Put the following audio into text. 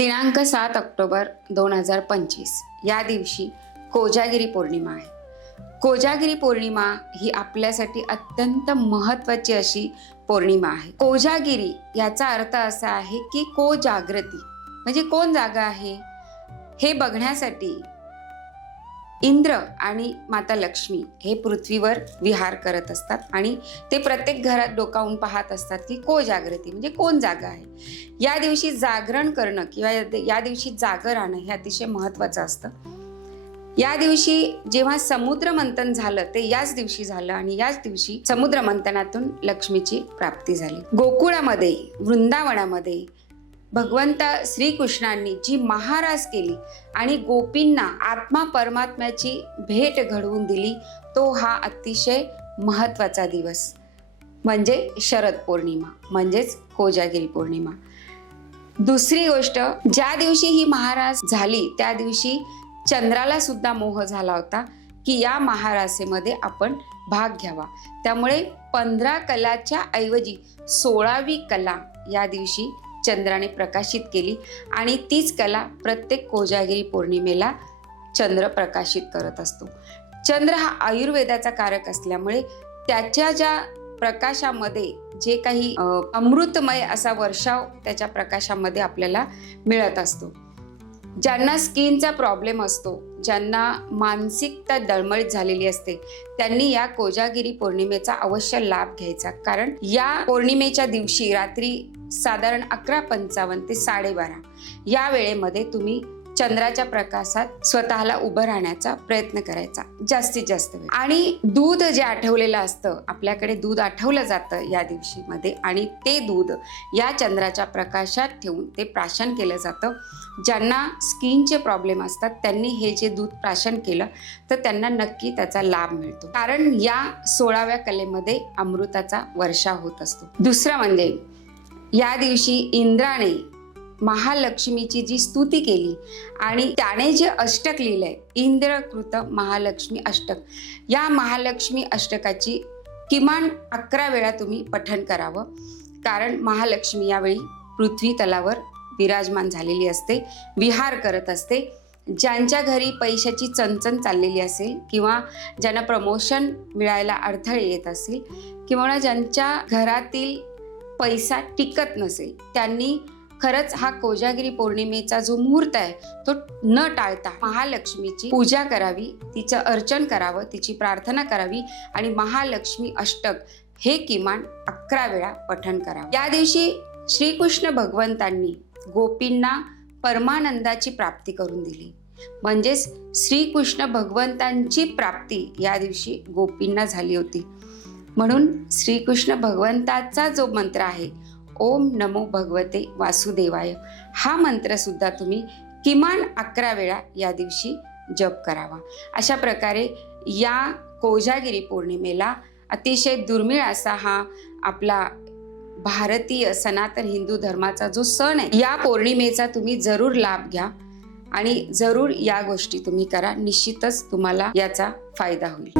दिनांक सात ऑक्टोबर दोन हजार पंचवीस. या दिवशी कोजागिरी पौर्णिमा आहे. कोजागिरी पौर्णिमा ही आपल्यासाठी अत्यंत महत्त्वाची अशी पौर्णिमा आहे. कोजागिरी याचा अर्थ असा आहे की को जागृती म्हणजे कोण जागा आहे? हे बघण्यासाठी इंद्र आणि माता लक्ष्मी हे पृथ्वीवर विहार करत असतात आणि ते प्रत्येक घरात डोकावून पाहत असतात की को जागृती म्हणजे कोण जागा आहे? या दिवशी जागरण करणं किंवा या- दिवशी जागं राहणं हे अतिशय महत्त्वाचं असतं. या दिवशी जेव्हा समुद्र मंथन झालं ते याच दिवशी झालं आणि याच दिवशी समुद्र मंथनातून लक्ष्मीची प्राप्ती झाली. गोकुळामध्ये वृंदावनामध्ये भगवंत श्रीकृष्णांनी जी महाराज केली आणि गोपींना आत्मा परमात्म्याची भेट घडवून दिली तो हा अतिशय महत्त्वाचा दिवस. म्हणजे शरद पौर्णिमा म्हणजेच कोजागिरी पौर्णिमा. दुसरी गोष्ट ज्या दिवशी ही महाराज झाली त्या दिवशी चंद्राला सुद्धा मोह झाला होता की या महारासेमध्ये आपण भाग घ्यावा. त्यामुळे पंधरा कलाच्या ऐवजी सोळावी कला या दिवशी चंद्राने प्रकाशित केली आणि तीच कला प्रत्येक कोजागिरी पौर्णिमेला चंद्र प्रकाशित करत असतो. चंद्र हा आयुर्वेदाचा कारक असल्यामुळे त्याच्या ज्या प्रकाशामध्ये जे काही अमृतमय असा वर्षाव त्याच्या प्रकाशामध्ये आपल्याला मिळत असतो. ज्यांना स्किनचा प्रॉब्लेम असतो ज्यांना मानसिकता दळमळीत झालेली असते त्यांनी या कोजागिरी पौर्णिमेचा अवश्य लाभ घ्यायचा. कारण या पौर्णिमेच्या दिवशी रात्री साधारण अकरा पंचावन्न ते साडेबारा या वेळेमध्ये तुम्ही चंद्राच्या प्रकाशात स्वतःला उभं राहण्याचा प्रयत्न करायचा जास्तीत जास्त वेळ. आणि दूध जे आठवलेलं असतं आपल्याकडे दूध आठवलं जातं या दिवशी मध्ये आणि ते दूध या चंद्राच्या प्रकाशात ठेवून ते प्राशन केलं जातं. ज्यांना स्किनचे प्रॉब्लेम असतात त्यांनी हे जे दूध प्राशन केलं तर त्यांना नक्की त्याचा लाभ मिळतो. कारण या सोळाव्या कलेमध्ये अमृताचा वर्षा होत असतो. दुसरं म्हणजे या दिवशी इंद्राने महालक्ष्मीची जी स्तुती केली आणि त्याने जे अष्टक लिहिलंय इंद्रकृत महालक्ष्मी अष्टक. या महालक्ष्मी अष्टकाची किमान अकरा वेळा तुम्ही पठण करावं. कारण महालक्ष्मी यावेळी पृथ्वी तलावर विराजमान झालेली असते विहार करत असते. ज्यांच्या घरी पैशाची चणचण चाललेली असेल किंवा ज्यांना प्रमोशन मिळायला अडथळे येत असतील किंवा ज्यांच्या घरातील पैसा टिकत नसेल त्यांनी खरंच हा कोजागिरी पौर्णिमेचा जो मुहूर्त आहे तो न टाळता महालक्ष्मीची पूजा करावी तिचं अर्चन करावं तिची प्रार्थना करावी आणि महालक्ष्मी अष्टक हे किमान अकरा वेळा पठण करावं. या दिवशी श्रीकृष्ण भगवंतांनी गोपींना परमानंदाची प्राप्ती करून दिली. म्हणजेच श्रीकृष्ण भगवंतांची प्राप्ती या दिवशी गोपींना झाली होती. म्हणून श्रीकृष्ण भगवंताचा जो मंत्र आहे ओम नमो भगवते वासुदेवाय. हा मंत्रसुद्धा तुम्ही किमान अकरा वेळा या दिवशी जप करावा. अशा प्रकारे या कोजागिरी पौर्णिमेला अतिशय दुर्मिळ असा हा आपला भारतीय सनातन हिंदू धर्माचा जो सण आहे या पौर्णिमेचा तुम्ही जरूर लाभ घ्या आणि जरूर या गोष्टी तुम्ही करा. निश्चितच तुम्हाला याचा फायदा होईल.